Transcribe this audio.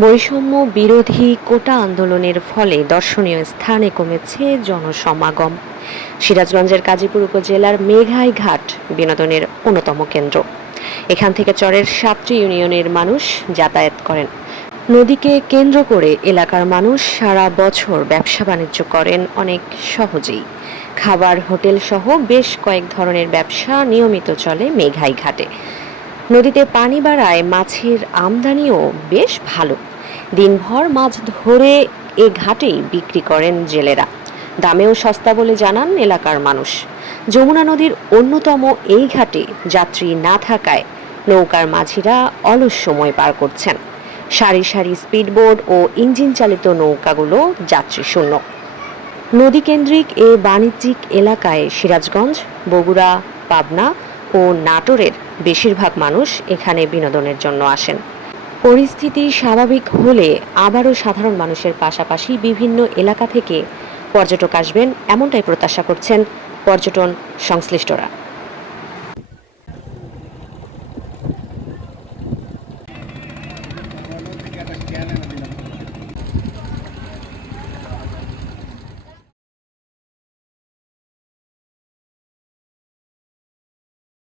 বৈষম্য বিরোধী কোটা আন্দোলনের ফলে দর্শনীয় স্থানে কমেছে জনসমাগম। সিরাজগঞ্জের কাজীপুর উপজেলার মেঘাই ঘাট বিনোদনের অন্যতম কেন্দ্র। এখান থেকে চরের সাতটি ইউনিয়নের মানুষ যাতায়াত করেন। নদীকে কেন্দ্র করে এলাকার মানুষ সারা বছর ব্যবসা বাণিজ্য করেন অনেক সহজেই। খাবার, হোটেল সহ বেশ কয়েক ধরনের ব্যবসা নিয়মিত চলে মেঘাই ঘাটে। নদীতে পানি বাড়ায় মাছের আমদানিও বেশ ভালো। দিনভর মাছ ধরে এ ঘাটেই বিক্রি করেন জেলেরা। দামেও সস্তা বলে জানান এলাকার মানুষ। যমুনা নদীর অন্যতম এই ঘাটে যাত্রী না থাকায় নৌকার মাঝিরা অলস সময় পার করছেন। সারি সারি স্পিডবোট ও ইঞ্জিন চালিত নৌকাগুলো যাত্রী শূন্য। নদীকেন্দ্রিক এ বাণিজ্যিক এলাকায় সিরাজগঞ্জ, বগুড়া, পাবনা ও নাটোরের বেশিরভাগ মানুষ এখানে বিনোদনের জন্য আসেন পরিস্থিতি স্বাভাবিক হলে আবারও সাধারণ মানুষের পাশাপাশি বিভিন্ন এলাকা থেকে পর্যটক আসবেন এমনটাই প্রত্যাশা করছেন পর্যটন সংশ্লিষ্টরা Yeah, no, no.